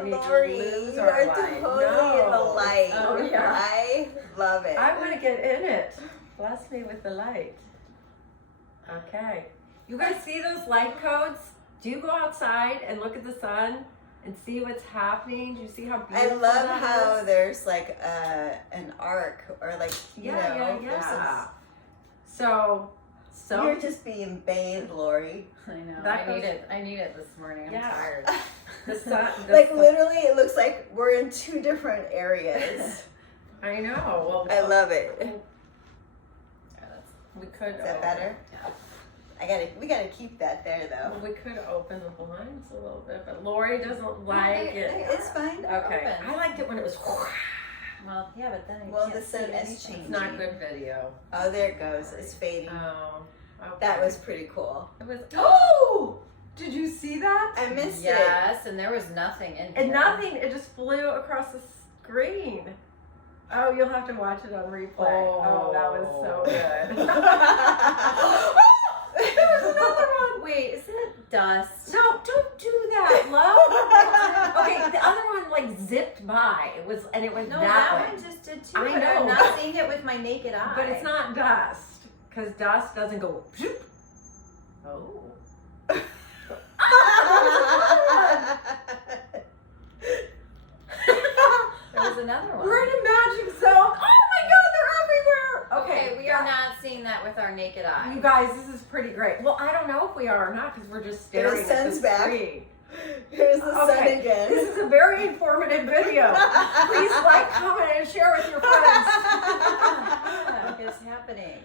we Lori, lose you our are light. totally in the light. Oh, yeah. I love it. I want to get in it. Bless me with the light. Okay. You guys see those light codes? Do you go outside and look at the sun and see what's happening? Do you see how I beautiful love that how is? there's like an arc or like, you know. Yeah. So You're just being bathed, Lori. I know. That I need it this morning. I'm tired. the sun. Literally, it looks like we're in two different areas. I know. Well, I love it. We could. Is that better? Yeah. We gotta keep that there though. Well, we could open the blinds a little bit, but Lori doesn't like it. It's fine. Okay. Open. I liked it when it was. Well, yeah, but then Well, the sun is It's changing. not good video. Oh, there it goes. It's fading. Oh. Okay. That was pretty cool. It was. Oh! Did you see that? I missed it. Yes, and there was nothing in here. And nothing. It just flew across the screen. Oh, you'll have to watch it on replay. Oh, that was so good. There was another one. Wait, is it dust? No, don't do that, love. Okay, the other one like zipped by. It was No, that that way. one just did too. I but know. I'm not seeing it with my naked eye. But it's not dust, because dust doesn't go. Zoop. Oh. There was another one. We're in a magic zone. Oh my God, they're everywhere. Okay, we are not seeing that with our naked eye. You guys, this is pretty great. Well, I don't know if we are or not because we're just staring at the sun's back. screen. Here's the sun again. This is a very informative video. Please like, comment, and share with your friends. What is happening?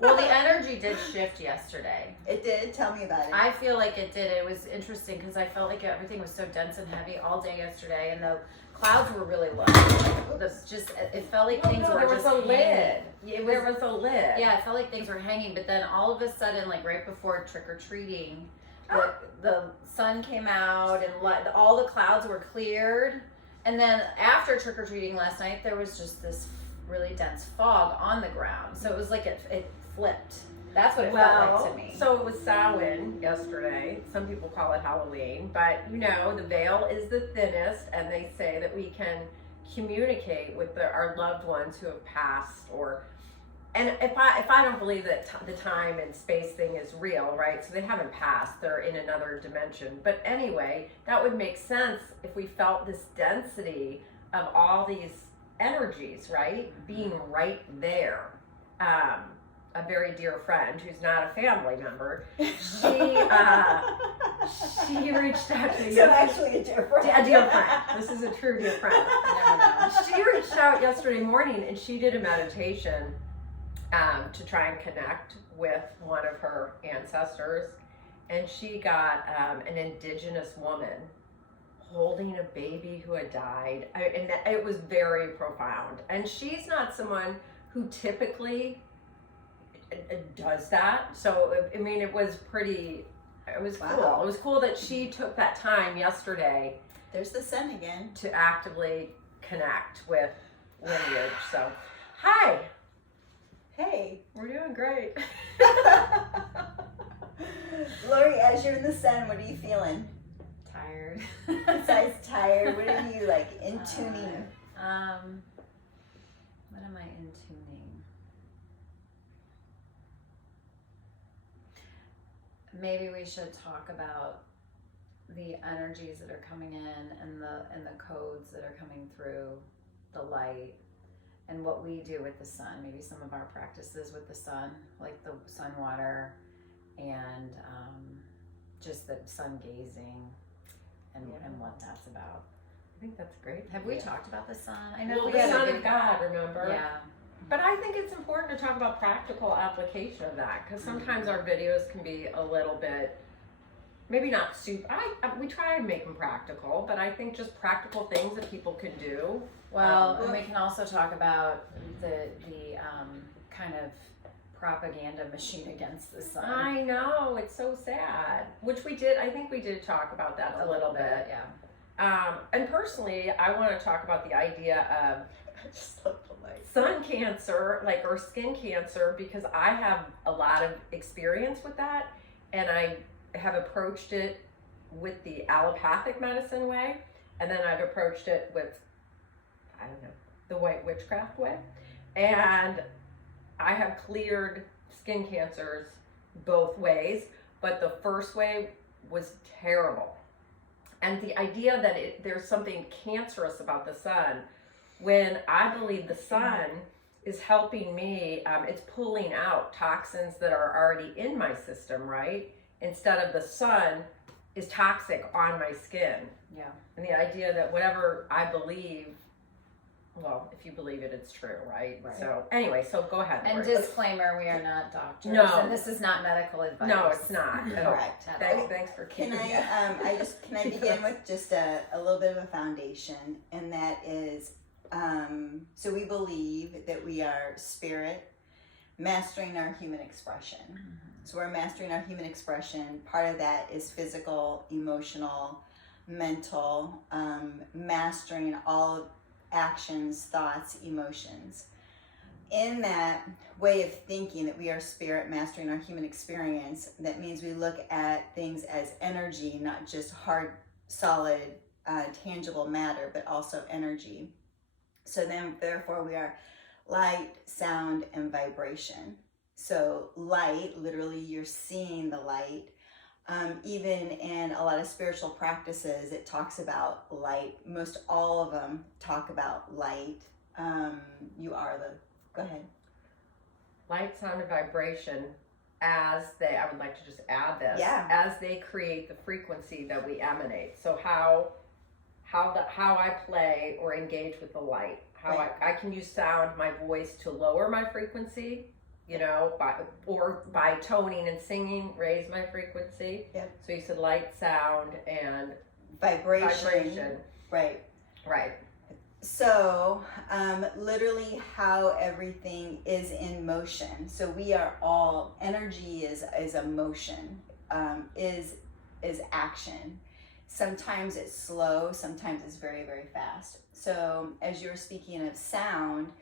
Well, the energy did shift yesterday. It did. Tell me about it. I feel like it did. It was interesting because I felt like everything was so dense and heavy all day yesterday, and the clouds were really low. It felt like things were there was just a lid. hanging. There was a lid. Yeah, it felt like things were hanging, but then all of a sudden, like right before trick or treating, the sun came out and all the clouds were cleared. And then after trick or treating last night, there was just this really dense fog on the ground. So it was like it flipped. That's what it felt like to me. So it was Samhain yesterday. Some people call it Halloween, but you know, the veil is the thinnest, and they say that we can communicate with our loved ones who have passed. And if I don't believe that the time and space thing is real, right? So they haven't passed; they're in another dimension. But anyway, that would make sense if we felt this density of all these energies, right, being right there. A very dear friend who's not a family member, she reached out to me. So actually a dear friend. A dear friend. This is a true dear friend. She reached out yesterday morning and she did a meditation to try and connect with one of her ancestors. And she got an indigenous woman holding a baby who had died. And it was very profound. And she's not someone who typically does that. So, I mean, it was cool. It was cool that she took that time yesterday. There's the sun again. To actively connect with lineage. So, hi. Hey. We're doing great. Lori, as you're in the sun, what are you feeling? Tired. Besides tired, what are you like in tuning? What am I in tuning? Maybe we should talk about the energies that are coming in and the codes that are coming through the light and what we do with the sun. Maybe some of our practices with the sun, like the sunwater and just the sungazing and what that's about. I think that's great. Have we talked about the sun? I know Well, we the had a Son good- of God, remember? Yeah. But I think it's important to talk about practical application of that because sometimes our videos can be a little bit, maybe not super. We try to make them practical, but I think just practical things that people can do. Well, and we can also talk about the kind of propaganda machine against the sun. I know, it's so sad. Which we did. I think we did talk about that a little bit. Yeah. And personally, I want to talk about the idea of I just love the light. sun cancer, or skin cancer, because I have a lot of experience with that, and I have approached it with the allopathic medicine way, and then I've approached it with, I don't know, the white witchcraft way. And I have cleared skin cancers both ways, but the first way was terrible. And the idea that there's something cancerous about the sun, when I believe the sun is helping me, it's pulling out toxins that are already in my system, right? Instead of the sun is toxic on my skin. Yeah. And the idea that whatever I believe, well, if you believe it, it's true, right? Right. So anyway, so go ahead. And Lori. disclaimer, we are not doctors. No. And this is not medical advice. No, it's not at all. Correct. Thanks for Can keeping can I begin with just a little bit of a foundation, and that is, so we believe that we are spirit mastering our human expression. Mm-hmm. So we're mastering our human expression. Part of that is physical, emotional, mental, mastering all actions, thoughts, emotions. In that way of thinking that we are spirit mastering our human experience, that means we look at things as energy, not just hard, solid, tangible matter, but also energy. So then, therefore, we are light, sound, and vibration. So light, literally, you're seeing the light. Even in a lot of spiritual practices, it talks about light. Most all of them talk about light. You are the, go ahead. Light, sound, and vibration, I would like to just add this, Yeah. as they create the frequency that we emanate. So how I play or engage with the light, how Right. I can use sound, my voice, to lower my frequency, by toning and singing, raise my frequency. Yep. So you said light, sound, and Vibration. Right. Right. So, literally how everything is in motion. So we are all, energy is a motion, is action. Sometimes it's slow, sometimes it's very, very fast. So as you're speaking of sound,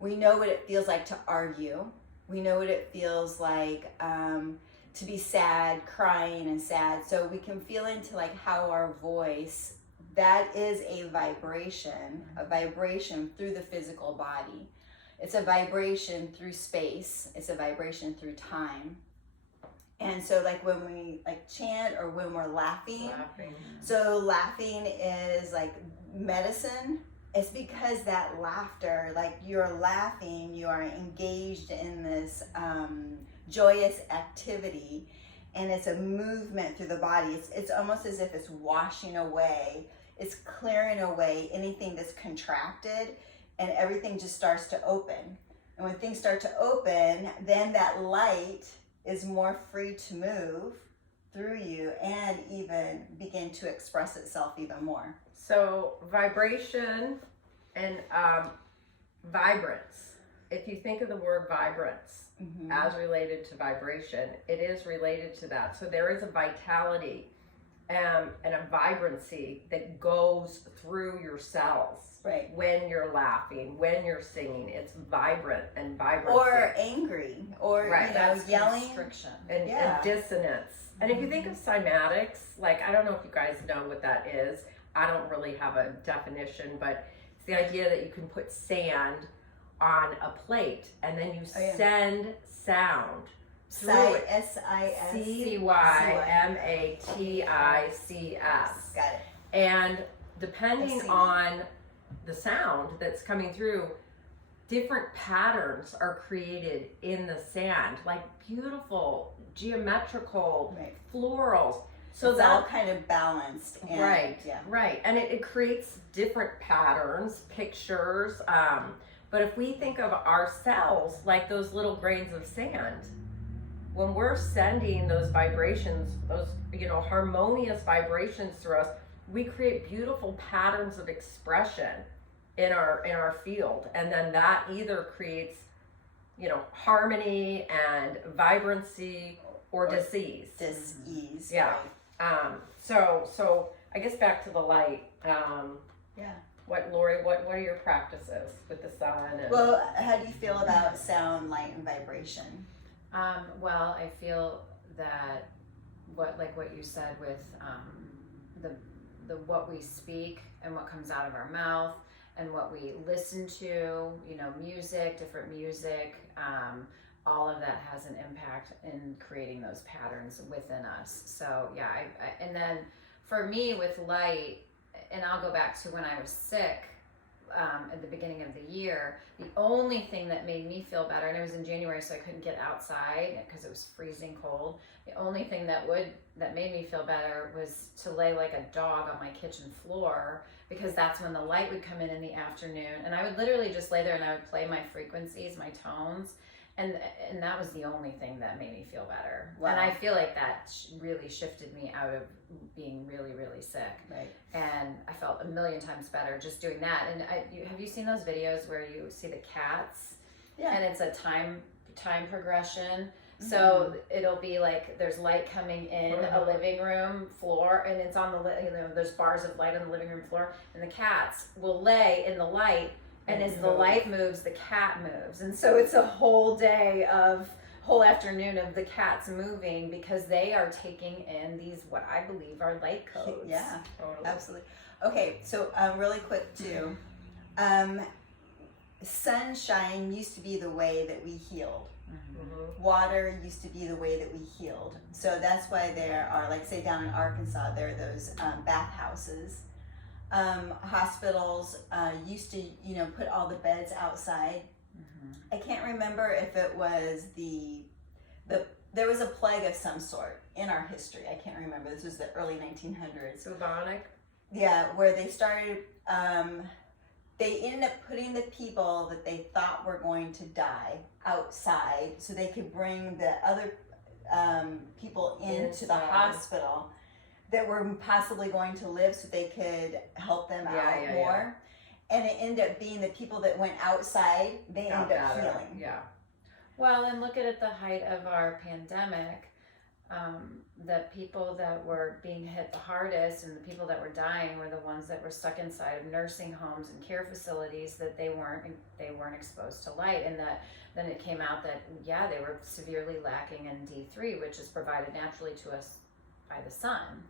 we know what it feels like to argue. We know what it feels like to be sad, crying and sad. So we can feel into like how our voice, that is a vibration through the physical body. It's a vibration through space. It's a vibration through time. And so like when we like chant or when we're laughing. So laughing is like medicine. It's because that laughter, like you're laughing, you are engaged in this joyous activity, and it's a movement through the body. It's almost as if it's washing away, it's clearing away anything that's contracted, and everything just starts to open. And when things start to open, then that light is more free to move through you and even begin to express itself even more. So vibration and vibrance. If you think of the word vibrance as related to vibration, it is related to that. So there is a vitality and a vibrancy that goes through your cells. Right. When you're laughing, when you're singing, it's vibrant and vibrancy. Or angry, or Right. That's yelling. constriction. and dissonance. And if you think of cymatics, like, I don't know if you guys know what that is. I don't really have a definition, but it's the idea that you can put sand on a plate and then you send sound through it. S-I-S. CYMATICS. Got it. And depending on the sound that's coming through, different patterns are created in the sand, like beautiful geometrical florals. So So it's all that kind of balanced. And, right, Yeah. right, and it creates different patterns, pictures. But if we think of ourselves like those little grains of sand, when we're sending those vibrations, those harmonious vibrations through us, we create beautiful patterns of expression in our field, and then that either creates harmony and vibrancy or disease. Dis-ease. Yeah. Right. So I guess back to the light. Yeah. Lori, what are your practices with the sun? And Well, how do you feel about sound, light, and vibration? Well, I feel that what you said with the what we speak and what comes out of our mouth and what we listen to, you know, different music, all of that has an impact in creating those patterns within us. So yeah, I and then for me with light, and I'll go back to when I was sick at the beginning of the year, the only thing that made me feel better, and it was in January, so I couldn't get outside because it was freezing cold. The only thing that made me feel better was to lay like a dog on my kitchen floor, because that's when the light would come in the afternoon, and I would literally just lay there and I would play my frequencies, my tones, and that was the only thing that made me feel better. Wow. And I feel like that really shifted me out of being really, really sick. Right. And I felt a million times better just doing that. And have you seen those videos where you see the cats? Yeah. And it's a time progression. So it'll be like there's light coming in a living room floor, and it's on there's bars of light on the living room floor, and the cats will lay in the light, and as the light moves, the cat moves. And so it's a whole afternoon of the cats moving, because they are taking in these, what I believe are light codes. Yeah, Totally. absolutely. Okay, so really quick too, sunshine used to be the way that we healed. Water used to be the way that we healed. So that's why there are, like say down in Arkansas, there are those bathhouses. Hospitals used to, you know, put all the beds outside. I can't remember if it was there was a plague of some sort in our history. I can't remember. This was the early 1900s. Bubonic. Yeah, where they started, they ended up putting the people that they thought were going to die outside so they could bring the other people into the hospital that were possibly going to live, so they could help them out more. And it ended up being the people that went outside, they ended up healing. Yeah. Well, and look at the height of our pandemic. The people that were being hit the hardest and the people that were dying were the ones that were stuck inside of nursing homes and care facilities, that they weren't exposed to light. And that then it came out that they were severely lacking in D3, which is provided naturally to us by the sun.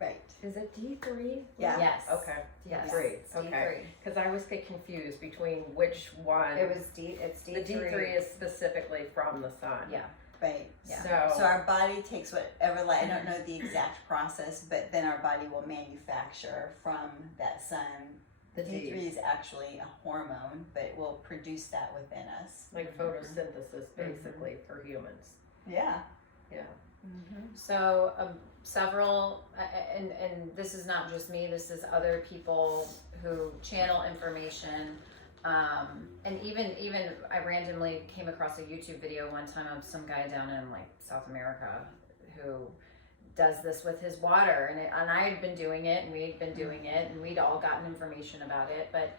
Right. Is it D3? Yeah. Yes. Okay. Yes. D3. It's Okay. D3. Because I always get confused between which one. It's D3. The D3 is specifically from the sun. Yeah. Right. Yeah. So our body takes whatever light, I don't know the exact process, but then our body will manufacture from that sun. The D3 is actually a hormone, but it will produce that within us. Like photosynthesis, basically, for humans. Yeah. Yeah. So several, and this is not just me, this is other people who channel information. And even I randomly came across a YouTube video one time of some guy down in like South America who does this with his water, and I had been doing it, and we'd been doing it, and we'd all gotten information about it. But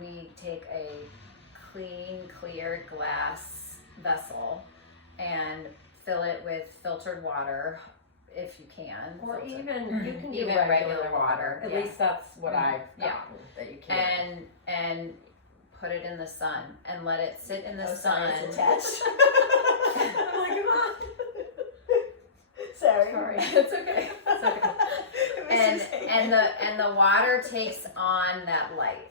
we take a clean, clear glass vessel and fill it with filtered water, if you can. Or filtered. even, you can do Even regular water. At yeah. least that's what I've Yeah. gotten, that you can. And put it in the sun and let it sit in the sun. Sorry, it's attached. I'm like, come on. Sorry. It's okay. It's okay. And the water takes on that light,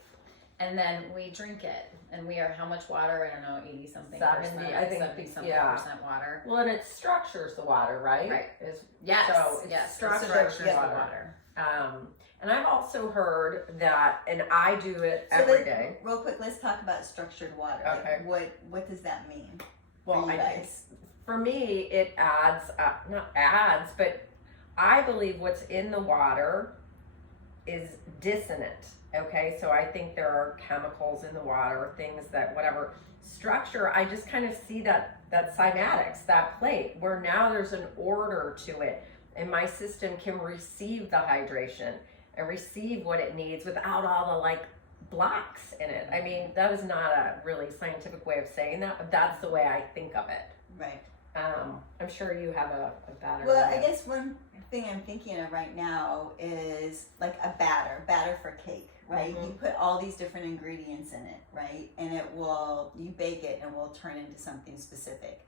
and then we drink it. And we are how much water? I don't know, 80 something 70, percent. I think, 70 something yeah. percent water. Well, and it structures the water, right? Right. Yes. So it yes. structures the water. And I've also heard that, and I do it every day. Real quick, let's talk about structured water. Okay. Like, what does that mean? Well, for you I think guys? for me, it adds, not adds, but I believe what's in the water is dissonant. Okay, so I think there are chemicals in the water, things that whatever structure, I just kind of see that cymatics, that plate, where now there's an order to it, and my system can receive the hydration and receive what it needs without all the like blocks in it. I mean, that is not a really scientific way of saying that, but that's the way I think of it. Right. I'm sure you have a better Well, way. I guess one thing I'm thinking of right now is like a batter for cake, right? Mhm. You put all these different ingredients in it, right? And you bake it and will turn into something specific.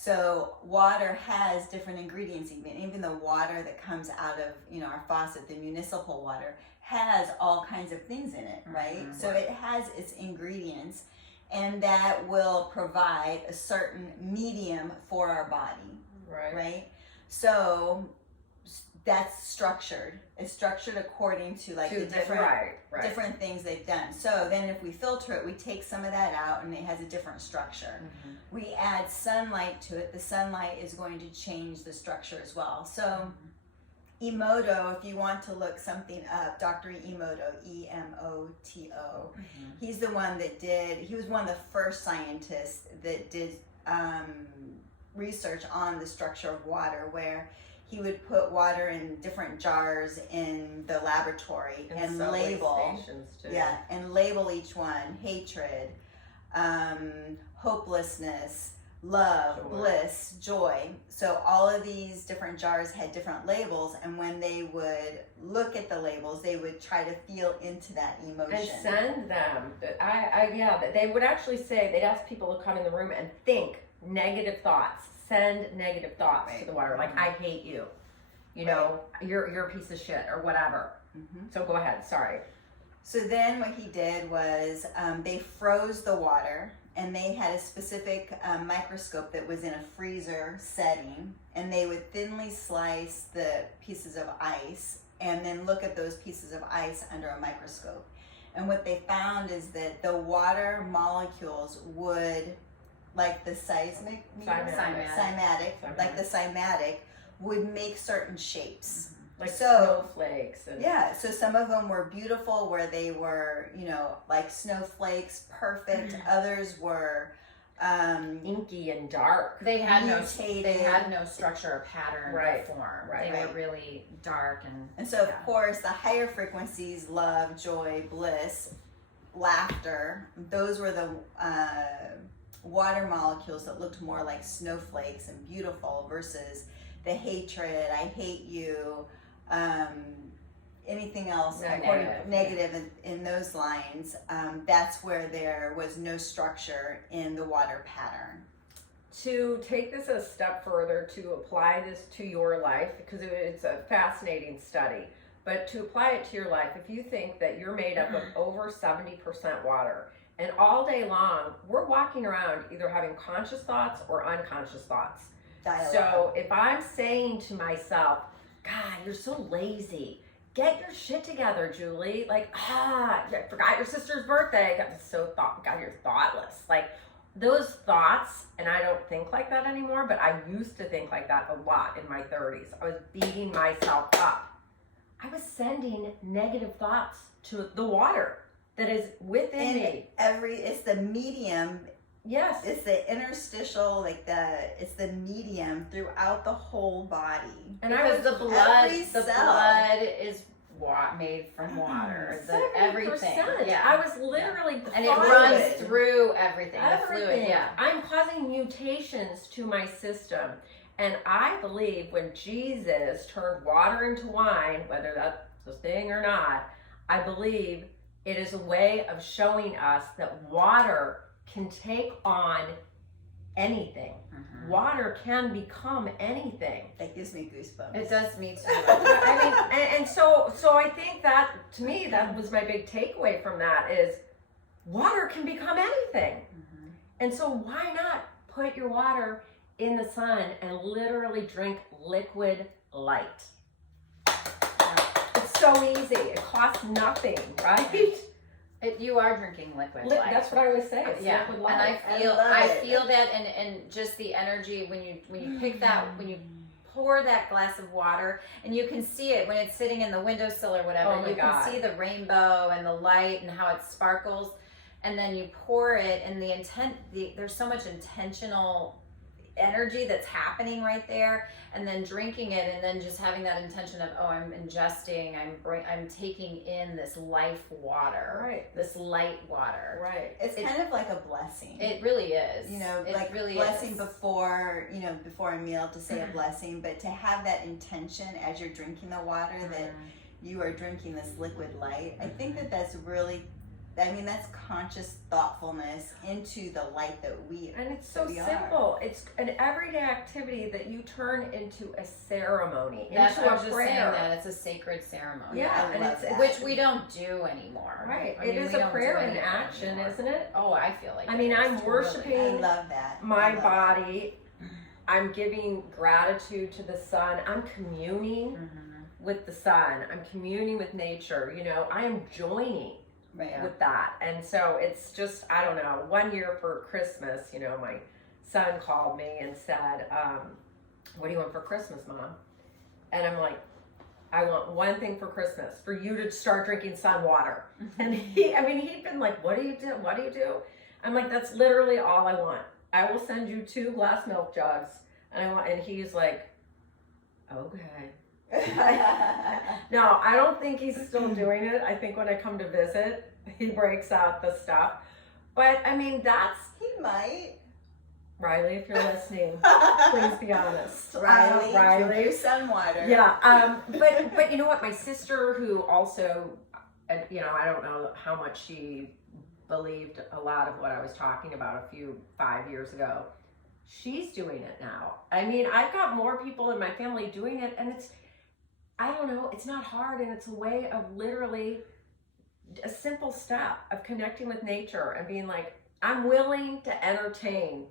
So water has different ingredients, even the water that comes out of, you know, our faucet, the municipal water, has all kinds of things in it, right? So it has its ingredients, and that will provide a certain medium for our body, right? So that's structured. It's structured according to like the different things they've done. So then if we filter it, we take some of that out and it has a different structure. We add sunlight to it. The sunlight is going to change the structure as well. So Emoto, if you want to look something up, Dr. Emoto, E-M-O-T-O, he's the one that he was one of the first scientists that did research on the structure of water, where he would put water in different jars in the laboratory and label, and label each one: hatred, hopelessness, love, bliss, joy. So all of these different jars had different labels, and when they would look at the labels, they would try to feel into that emotion and send them. They would actually say, they'd ask people to come in the room and think negative thoughts. Send negative thoughts to the water, like I hate you, you know, you're a piece of shit or whatever. So go ahead, sorry. So then what he did was they froze the water, and they had a specific microscope that was in a freezer setting, and they would thinly slice the pieces of ice and then look at those pieces of ice under a microscope. And what they found is that the water molecules would, like the cymatic, would make certain shapes. Like snowflakes. So some of them were beautiful, where they were, you know, like snowflakes, perfect. Others were inky and dark. They had no structure or pattern or form. They were really dark and so of course the higher frequencies, love, joy, bliss, laughter, those were the water molecules that looked more like snowflakes and beautiful, versus the hatred, I hate you, anything else negative in those lines. That's where there was no structure in the water pattern. To take this a step further, to apply this to your life, because it's a fascinating study, but to apply it to your life, if you think that you're made up of over 70% water, and all day long we're walking around either having conscious thoughts or unconscious thoughts. So if I'm saying to myself, God, you're so lazy, get your shit together, Julie, like, I forgot your sister's birthday, God, you're thoughtless, like those thoughts. And I don't think like that anymore, but I used to think like that a lot in my 30s. I was beating myself up. I was sending negative thoughts to the water that is within me. It's the medium. Yes. It's the interstitial, it's the medium throughout the whole body. And because the blood is made from water. Everything. Yeah. I was literally and it runs through everything. The fluid. I'm causing mutations to my system. And I believe when Jesus turned water into wine, whether that's a thing or not, I believe it is a way of showing us that water can take on anything. Water can become anything. That gives me goosebumps. It does me too. I mean, and so I think that, to me, that was my big takeaway from that, is water can become anything. And so why not put your water in the sun and literally drink liquid light? It's so easy. It costs nothing, right? You are drinking liquid light. That's what I always say. It's liquid light. And I feel that, and just the energy when you pick that, when you pour that glass of water, and you can see it when it's sitting in the windowsill or whatever. Oh my God. Can see the rainbow and the light and how it sparkles, and then you pour it, and there's so much intentional energy that's happening right there, and then drinking it, and then just having that intention of, I'm ingesting, I'm taking in this life water, this light water, It's kind of like a blessing. It really is. It like really blessing is. Before a meal, to say a blessing, but to have that intention as you're drinking the water that you are drinking this liquid light. I think that's really I mean, that's conscious thoughtfulness into the light that we And it's so we are. simple. It's an everyday activity that you turn into a ceremony, That's into I a was just prayer. saying that it's a sacred ceremony. Yeah, I and love it's that. Which we don't do anymore. Right. I It mean, is we a don't do prayer in any of it action, anymore. isn't it? Oh, I feel like I it mean, is, I'm totally. worshiping I love that. my I love that. body. I'm giving gratitude to the sun. I'm communing Mhm. with the sun. I'm communing with nature. You know, I am joining Right. with that. And so it's just, I don't know, one year for Christmas, you know, my son called me and said, what do you want for Christmas, Mom? And I'm like, I want one thing for Christmas, for you to start drinking sun water. And he'd been like, what do you do? What do you do? I'm like, that's literally all I want. I will send you 2 glass milk jugs. And he's like, okay. No, I don't think he's still doing it. I think when I come to visit, he breaks out the stuff. But I mean, that's He might. Riley, if you're listening, please be honest. Riley, drink your sun water. Yeah. But you know what? My sister, who also, you know, I don't know how much she believed a lot of what I was talking about 5 years ago. She's doing it now. I mean, I've got more people in my family doing it, and it's, I don't know, it's not hard, and it's a way of literally a simple step of connecting with nature and being like, I'm willing to entertain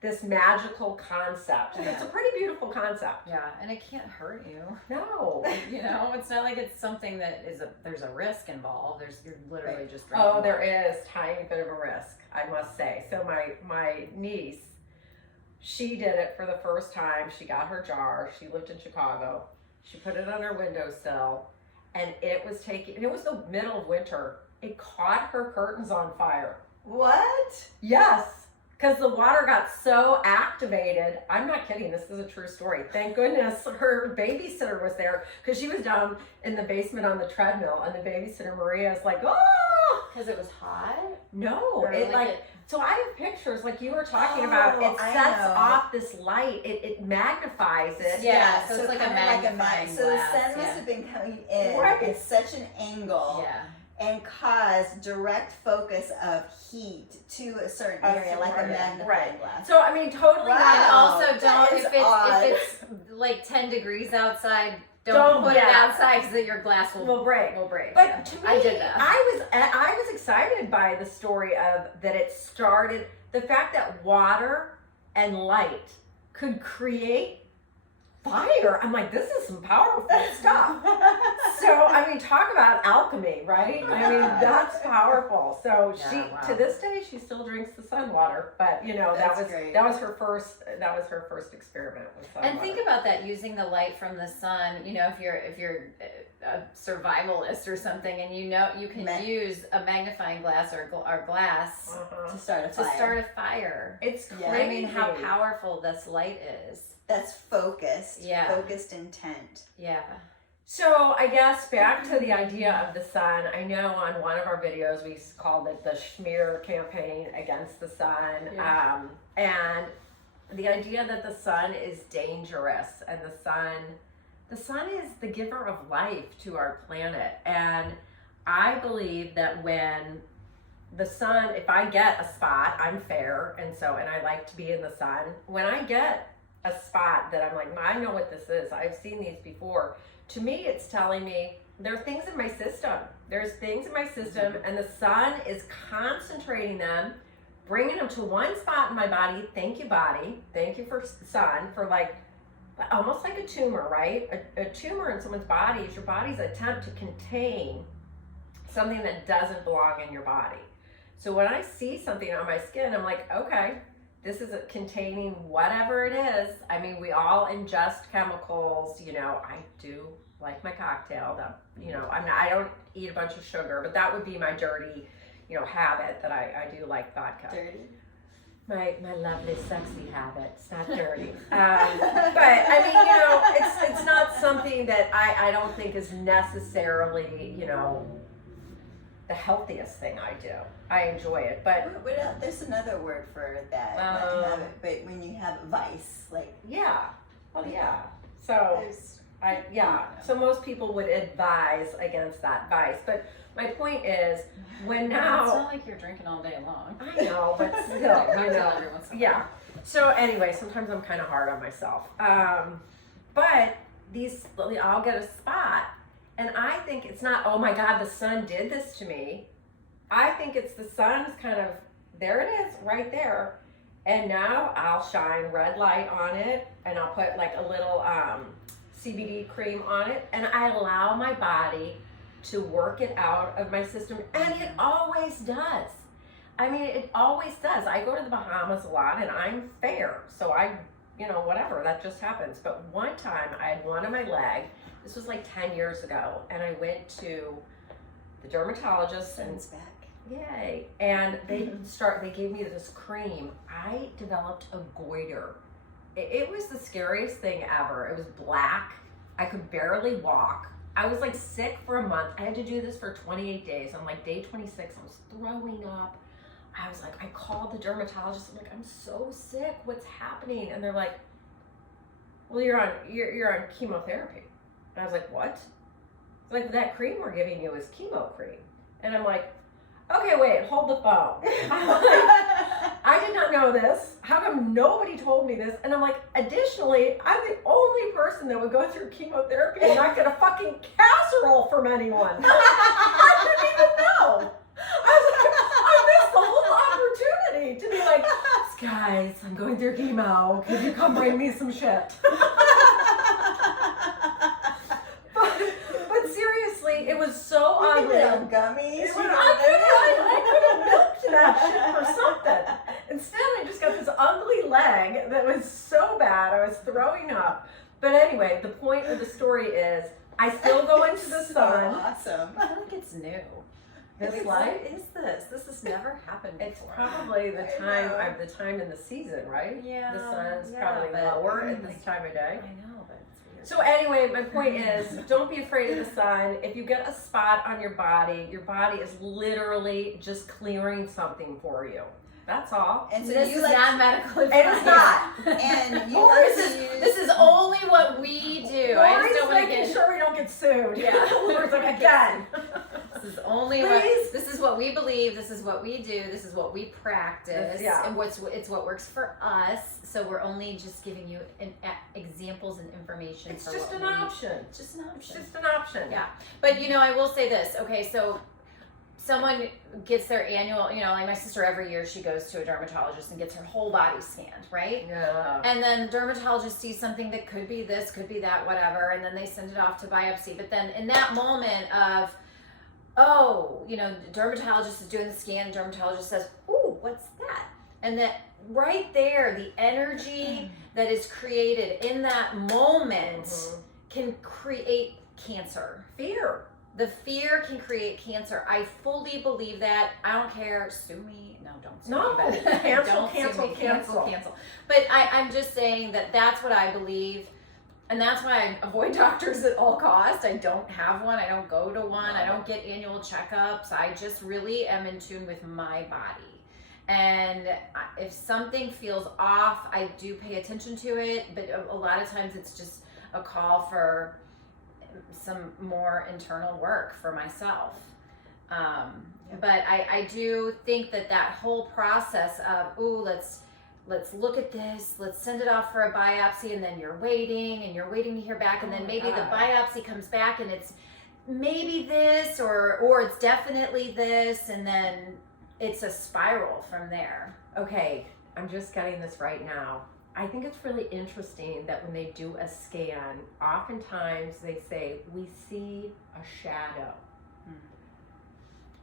this magical concept. And it's a pretty beautiful concept. Yeah, and it can't hurt you. No. You know, it's not like it's something that there's a risk involved. You're literally just drinking Oh, there water. is tiny bit of a risk, I must say. So my niece, she did it for the first time. She got her jar. She lived in Chicago. She put it on her windowsill, and it was the middle of winter. It caught her curtains on fire. What? Yes, because the water got so activated. I'm not kidding. This is a true story. Thank goodness her babysitter was there, because she was down in the basement on the treadmill, and the babysitter, Maria, is like, oh! Because it was hot? No, Or it so I have pictures like you were talking about. It I sets know. off this light. It magnifies it. Yeah, so it's like a kinda magnifying So the glass, sun must yeah. have been coming in Right. at such an angle Yeah. and cause direct focus of heat to a certain area, like a Right. magnifying Right. glass. So I mean, totally. Wow. And also that don't, is if odd. it's like 10 degrees outside, Don't, don't put it yeah. outside so that your glass will will break. break. But yeah. to me, I did that. I was excited by the story of that. It started the fact that water and light could create fire. I'm like, this is some powerful stuff. So I mean, talk about alchemy, right? I mean, that's powerful. So Yeah, she, wow. to this day, she still drinks the sun water. But you know, That's great. that was her first experiment with sun And water. think about that, using the light from the sun. You know, if you're a survivalist or something, and you know you can use a magnifying glass or glass Uh-huh. to start a to fire. start a fire. It's Yeah. crazy. I mean, how powerful this light is. That's focused. Yeah. Focused intent. Yeah. So I guess back to the idea of the sun. I know on one of our videos we called it the Schmear campaign against the sun, Yeah. and the idea that the sun is dangerous, and the sun is the giver of life to our planet. And I believe that when the sun, if I get a spot, I'm fair, and I like to be in the sun. When I get a spot that I'm like, I know what this is, I've seen these before. To me, it's telling me there are things in my system. There's things in my system, and the sun is concentrating them, bringing them to one spot in my body. Thank you, body. Thank you for sun, for like, almost like a tumor, right? A tumor in someone's body is your body's attempt to contain something that doesn't belong in your body. So when I see something on my skin, I'm like, okay, this is containing whatever it is. I mean, we all ingest chemicals. You know, I do like my cocktail. I don't eat a bunch of sugar, but that would be my dirty, habit that I do like vodka. Dirty. My lovely sexy habit. It's not dirty. But I mean, it's not something that I don't think is necessarily, the healthiest thing I do. I enjoy it, but What else? There's another word for that. Not habit, but when you have vice, like yeah. Well, yeah. So there's. So most people would advise against that vice. But my point is, when now... It's not like you're drinking all day long. I know, but still, you know. Yeah. So anyway, sometimes I'm kind of hard on myself. But I'll get a spot, and I think it's not, oh my God, the sun did this to me. I think it's the sun's kind of, there it is, right there. And now I'll shine red light on it, and I'll put like a little CBD cream on it, and I allow my body to work it out of my system, and it always does. I mean, it always does. I go to the Bahamas a lot, and I'm fair, so whatever, that just happens. But one time I had one on my leg. This was like 10 years ago, and I went to the dermatologist, and Sun's back. yay, and they gave me this cream. I developed a goiter. It was the scariest thing ever. It was black. I could barely walk. I was like sick for a month. I had to do this for 28 days. On like day 26, I was throwing up. I was like, I called the dermatologist. I'm like, I'm so sick. What's happening? And they're like, well, you're on chemotherapy. And I was like, what? Like, that cream we're giving you is chemo cream. And I'm like, okay, wait, hold the phone. I did not know this. How come nobody told me this? And I'm like, additionally, I'm the only person that would go through chemotherapy and not get a fucking casserole from anyone. I didn't even know. I was like, I missed the whole opportunity to be like, guys, I'm going through chemo. Could you come bring me some shit? But seriously, it was so ugly. Gummies. I could have milked that shit for something. Instead, I just got this ugly leg that was so bad. I was throwing up. But anyway, the point of the story is, I still go into the sun. Awesome. I feel like it's new. This light? What is this? This has never happened before. It's probably the time in the season, right? Yeah. The sun's yeah, probably but- lower at this time of day. I know, but it's weird. So anyway, my point is, don't be afraid of the sun. If you get a spot on your body is literally just clearing something for you. That's all. And so this you is like not medical advice. It's not. and you Or like this is only what we do. I Lori's just don't want to making get. sure we don't get sued. Yeah. Lori's like, again. This is only Please. this is what we believe. This is what we do. This is what we practice. Yeah. And it's what works for us. So we're only just giving you examples and information. It's for just what an we- option. It's just an It's option. just an option. Yeah. But I will say this. Okay, so someone gets their annual, like my sister every year she goes to a dermatologist and gets her whole body scanned, right? Yeah. And then dermatologist sees something that could be this, could be that, whatever, and then they send it off to biopsy. But then in that moment of, dermatologist is doing the scan, dermatologist says, ooh, what's that? And that right there, the energy that is created in that moment can create cancer. Fear. The fear can create cancer. I fully believe that. I don't care. Sue me. No, don't sue No. me. But Cancel, don't cancel, sue me. cancel. Cancel. But I'm just saying that that's what I believe. And that's why I avoid doctors at all costs. I don't have one. I don't go to one. I don't get annual checkups. I just really am in tune with my body. And if something feels off, I do pay attention to it. But a lot of times it's just a call for some more internal work for myself. But I do think that whole process of, let's look at this, let's send it off for a biopsy, and then you're waiting to hear back, and then maybe the biopsy comes back and it's maybe this or it's definitely this, and then it's a spiral from there. Okay, I'm just getting this right now. I think it's really interesting that when they do a scan, oftentimes they say, we see a shadow.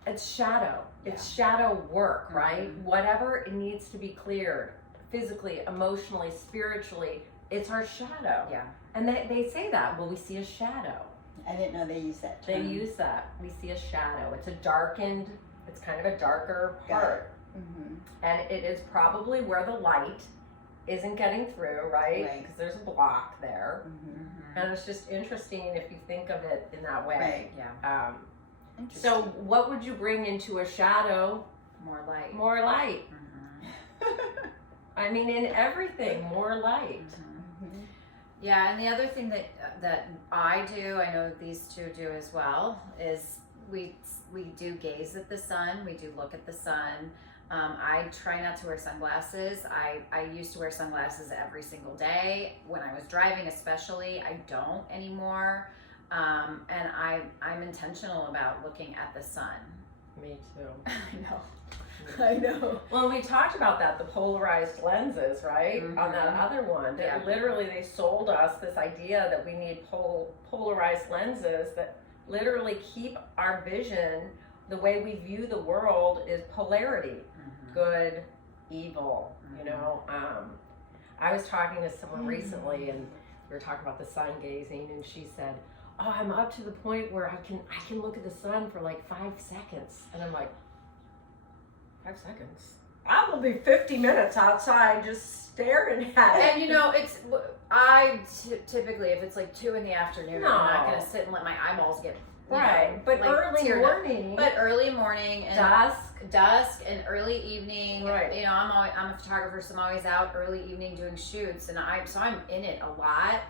It's shadow. It's shadow work, right? Whatever it needs to be cleared, physically, emotionally, spiritually, it's our shadow. Yeah. And they say that, well, we see a shadow. I didn't know they used that They term. use that. We see a shadow. It's it's kind of a darker part. And it is probably where the light isn't getting through, right? Right. Because there's a block there. And it's just interesting if you think of it in that way. Right. Yeah. So what would you bring into a shadow? More light. More light. I mean, in everything, more light. Yeah, and the other thing that I do, I know these two do as well, is we do gaze at the sun. We do look at the sun. I try not to wear sunglasses. I used to wear sunglasses every single day. When I was driving especially, I don't anymore. And I'm intentional about looking at the sun. Me too. I know. Well, we talked about that, the polarized lenses, right? Mhm. On that other one, that Yeah. literally they sold us this idea that we need polarized lenses that literally keep our vision, the way we view the world is polarity, good, evil, you know. I was talking to someone recently and we were talking about the Sungazing, and she said, oh, I'm up to the point where I can look at the sun for like 5 seconds. And I'm like, 5 seconds? I will be 50 minutes outside just staring at it. And you know, typically, if it's like 2 in the afternoon, I'm not No. gonna sit and let my eyeballs get Right, but like early teared up. morning, But early morning and dusk and early evening. Right. You know, I'm a photographer, so I'm always out early evening doing shoots, and I'm in it a lot.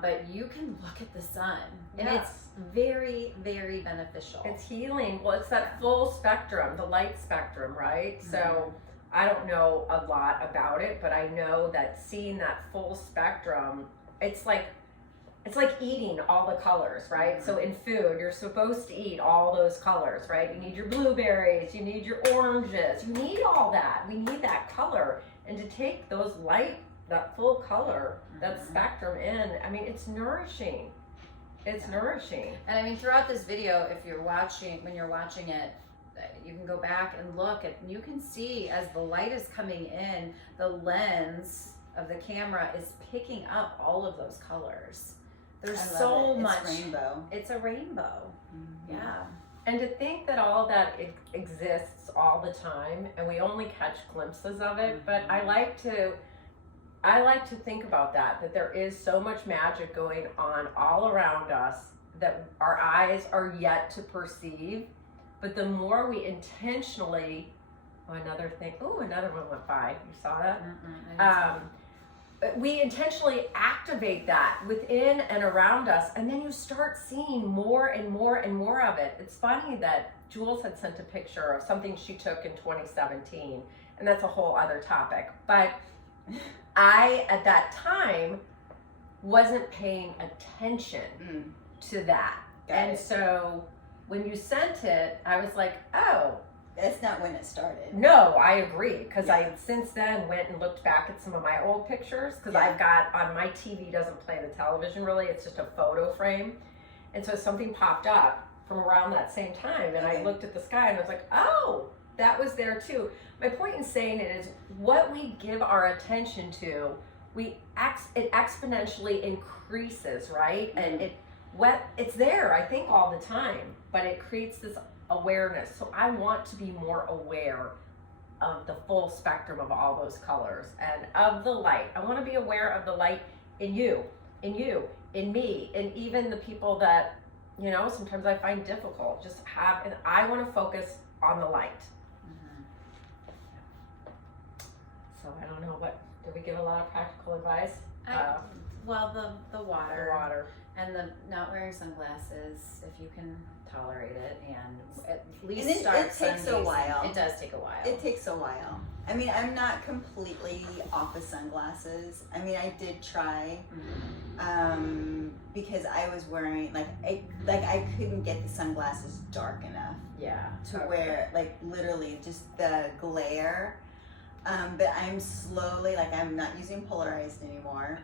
But you can look at the sun, and Yes. it's very, very beneficial. it's healing. Well, it's that full spectrum, the light spectrum, right? So I don't know a lot about it, but I know that seeing that full spectrum, it's like eating all the colors, right? So in food, you're supposed to eat all those colors, right? You need your blueberries, you need your oranges, you need all that. We need that color. And to take those that full color, that spectrum in, I mean, it's nourishing. It's nourishing. And I mean, throughout this video, when you're watching it, you can go back and look at, you can see as the light is coming in, the lens of the camera is picking up all of those colors. There's so much. It's rainbow. It's a rainbow. Yeah. And to think that all that exists all the time and we only catch glimpses of it, but I like to think about that there is so much magic going on all around us that our eyes are yet to perceive. But the more we intentionally, another one went by. You saw that? We intentionally activate that within and around us, and then you start seeing more and more and more of it. It's funny that Jules had sent a picture of something she took in 2017, and that's a whole other topic. But I, at that time, wasn't paying attention to that. And so when you sent it, I was like, oh. That's not when it started. No, I agree, because I since then went and looked back at some of my old pictures, because I've got, on my TV doesn't play the television really, it's just a photo frame. And so something popped up from around that same time, and I looked at the sky and I was like, oh, that was there too. My point in saying it is, what we give our attention to, it exponentially increases, right? And it's there, I think, all the time, but it creates this awareness. So I want to be more aware of the full spectrum of all those colors and of the light. I want to be aware of the light in you, in me, and even the people that, you know, sometimes I find difficult. And I want to focus on the light. So I don't know, did we give a lot of practical advice? Well, the water. The water. And the not wearing sunglasses, if you can tolerate it, and at least And start it takes a Sungazing. while. It does take a while. It takes a while. I mean, I'm not completely off of sunglasses. I mean, I did try, because I was wearing I couldn't get the sunglasses dark enough to wear, like, literally just the glare. But I'm slowly, like, I'm not using polarized anymore.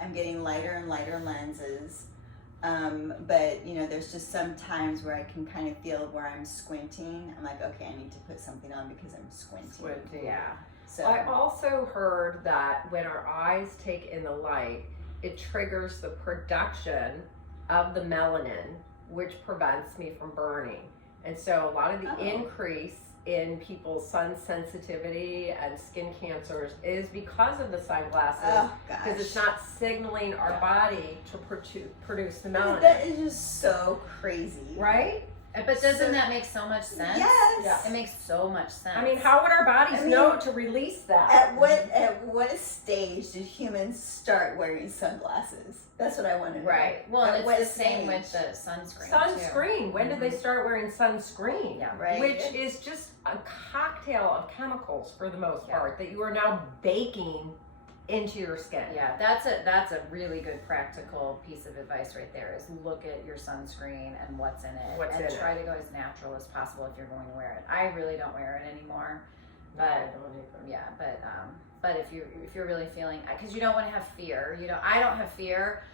I'm getting lighter and lighter lenses. But, you know, there's just some times where I can kind of feel where I'm squinting. I'm like, okay, I need to put something on because I'm squinting. Yeah. So I also heard that when our eyes take in the light, it triggers the production of the melanin, which prevents me from burning. And so a lot of the increase in people's sun sensitivity and skin cancers is because of the sunglasses, because it's not signaling our body to produce the melanin. That is just so crazy, right? But doesn't that make so much sense? Yes. Yeah. It makes so much sense. I mean, how would our bodies know to release that? At what stage did humans start wearing sunglasses? That's what I want to know. Right. Well, At and what it's the same stage? with the sunscreen. Sunscreen. When did they start wearing sunscreen? Yeah. Right. Which is just a cocktail of chemicals for the most Yeah. part that you are now baking into your skin. Yeah, that's a really good practical piece of advice right there. Is look at your sunscreen and what's in it, and try to go as natural as possible if you're going to wear it. I really don't wear it anymore, but I don't either. yeah, but if you're really feeling, because you don't want to have fear. I don't have fear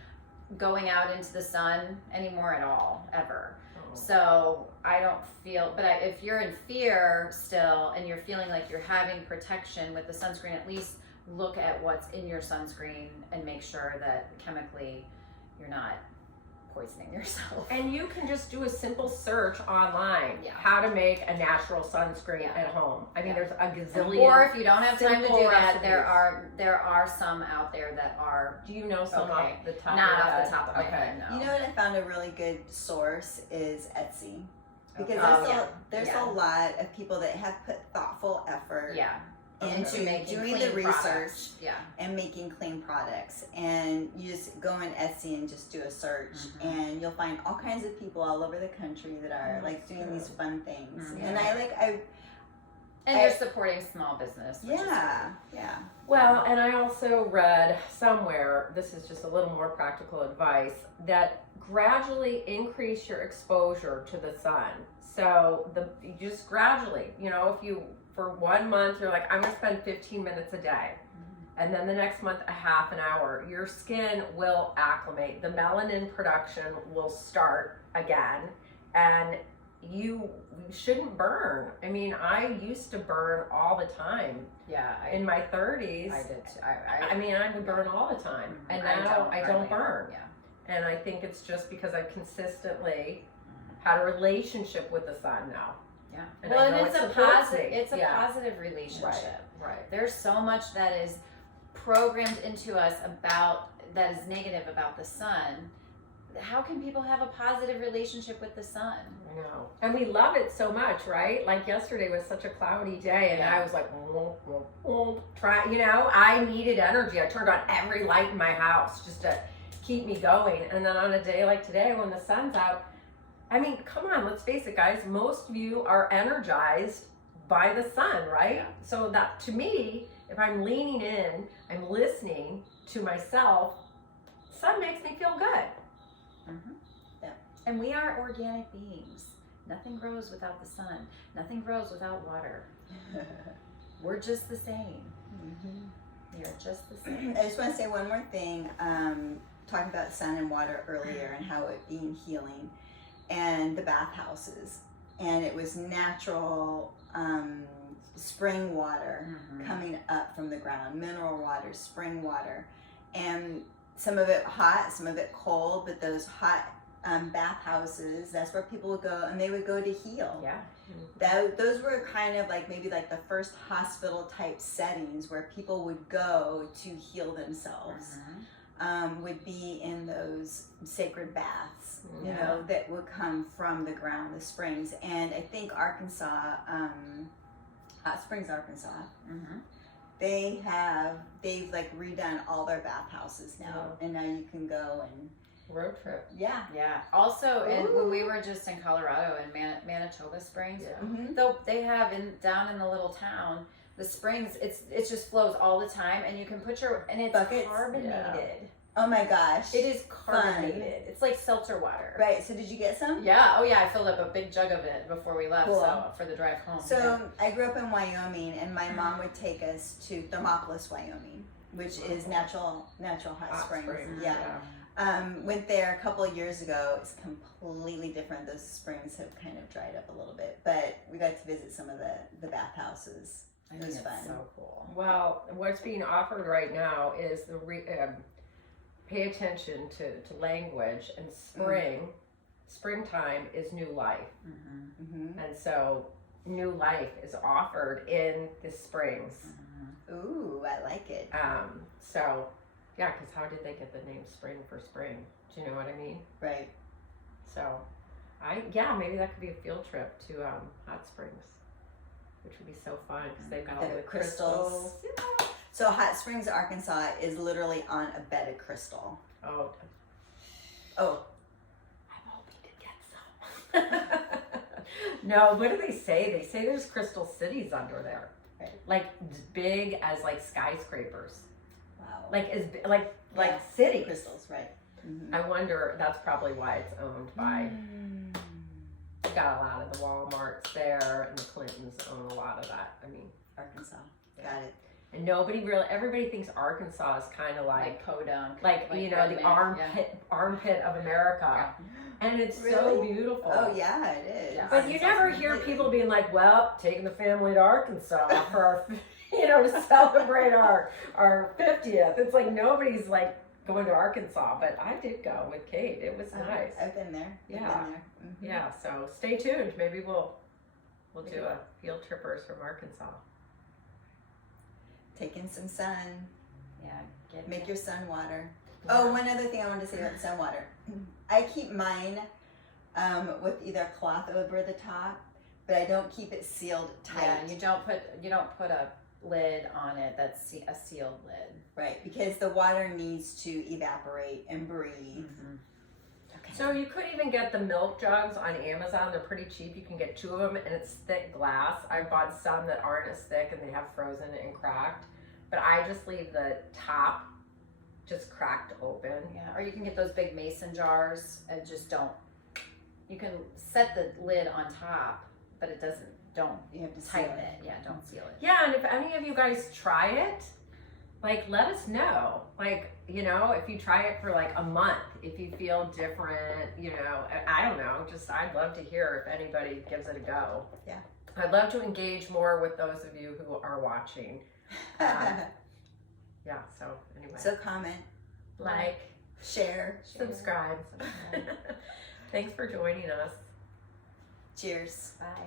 going out into the sun anymore at all, ever. Oh. So I don't feel, but if you're in fear still and you're feeling like you're having protection with the sunscreen, at least look at what's in your sunscreen and make sure that chemically you're not poisoning yourself. And you can just do a simple search online, Yeah. how to make a natural sunscreen Yeah. at home. I mean, Yeah. there's a gazillion. Or if you don't have time to simple do that, recipes. there are some out there that are Do you know some Okay. off the top? not of your off the head? top of my Okay. head. No. You know what I found a really good source is Etsy. Because Oh, there's yeah. a lot of people that have put thoughtful effort Yeah. into making doing clean the research products. Yeah. and making clean products. And you just go on Etsy and just do a search, and you'll find all kinds of people all over the country that are like doing these fun things. Mhm. And And you're supporting small business. Which is yeah. Well, and I also read somewhere, this is just a little more practical advice, that gradually increase your exposure to the sun. So you just gradually, if you, for 1 month, you're like, I'm going to spend 15 minutes a day. And then the next month, a half an hour, your skin will acclimate. The melanin production will start again. And you shouldn't burn. I mean, I used to burn all the time. Yeah. In my 30s. I did too. I mean, I would burn all the time. And I now I don't hardly burn. ever. Yeah. And I think it's just because I've consistently had a relationship with the sun now. Yeah. And Well, I and know it's it a supports positive. me. It's a Yeah. positive relationship. Right. There's so much that is programmed into us that is negative about the sun. How can people have a positive relationship with the sun? I know. And we love it so much, right? Like yesterday was such a cloudy day, and I was like, I needed energy. I turned on every light in my house just to keep me going. And then on a day like today when the sun's out, I mean, come on, let's face it, guys. Most of you are energized by the sun, right? Yeah. So that, to me, if I'm leaning in, I'm listening to myself, sun makes me feel good. Mm-hmm. Yeah. And we are organic beings. Nothing grows without the sun. Nothing grows without water. We're just the same. We are just the same. I just want to say one more thing. Talking about sun and water earlier and how it being healing, and the bathhouses, and it was natural spring water coming up from the ground, mineral water, spring water, and some of it hot, some of it cold, but those hot bathhouses, that's where people would go, and they would go to heal. Yeah. Those were kind of like maybe like the first hospital type settings where people would go to heal themselves. Would be in those sacred baths, you know, that would come from the ground, the springs. And I think Arkansas, Hot Springs, Arkansas, they've like redone all their bathhouses now, and now you can go and road trip. Yeah. Also, and when we were just in Colorado in Manitoba Springs, though they have down in the little town, the springs, it just flows all the time, and you can put and it's buckets. carbonated. Yeah. Oh my gosh. It is carbonated. It's like seltzer water. Right. So did you get some? Yeah. Oh yeah. I filled up a big jug of it before we left, Cool. so for the drive home. So I grew up in Wyoming, and my mom would take us to Thermopolis, Wyoming, which is natural hot springs. Yeah. Went there a couple of years ago. It's completely different. Those springs have kind of dried up a little bit, but we got to visit some of the bathhouses. It was fun. So cool. Well, what's being offered right now is pay attention to language, and springtime is new life. And so new life is offered in the springs. Ooh, I like it. So yeah, because how did they get the name spring for spring? Do you know what I mean? Right. So Maybe that could be a field trip to hot springs, which would be so fun because they've got all the crystals. Yeah. So Hot Springs, Arkansas is literally on a bed of crystal. Oh, I'm hoping to get some. No, what do they say? They say there's crystal cities under there, Right. like big as like skyscrapers, Wow. like as like Yeah. cities. Crystals, right. Mm-hmm. I wonder, that's probably why it's owned by, we've got a lot of the Walmarts there, and the Clintons own a lot of that. I mean, Arkansas. Yeah. Got it. and everybody thinks Arkansas is kind of like podunk, you know, the redneck, armpit of America. And it's so Really? beautiful. Oh yeah, it is. Yeah. But you never hear people being like, well, taking the family to Arkansas for our, to celebrate our 50th. It's like nobody's like going to Arkansas, but I did go with Kate. It was nice. I've been there. Yeah. I've been there. Mhm. Yeah, so stay tuned. Maybe we'll do a field trippers from Arkansas. Take in some sun. Yeah, Make your sun water. Oh, one other thing I wanted to say about the sun water. I keep mine with either a cloth over the top, but I don't keep it sealed tight. Yeah, you don't put a lid on it that's a sealed lid. Right, because the water needs to evaporate and breathe. Mm-hmm. Okay. So you could even get the milk jugs on Amazon. They're pretty cheap. You can get 2 of them, and it's thick glass. I bought some that aren't as thick, and they have frozen and cracked. But I just leave the top just cracked open. Yeah, or you can get those big mason jars and just don't. You can set the lid on top, but it doesn't. Don't You have to seal tighten it. it. Yeah, don't seal it. Yeah, and if any of you guys try it, like, let us know. Like, if you try it for like a month, if you feel different, I don't know. Just, I'd love to hear if anybody gives it a go. Yeah. I'd love to engage more with those of you who are watching. Yeah, so anyway. So comment, Like, share. subscribe. Thanks for joining us. Cheers. Bye.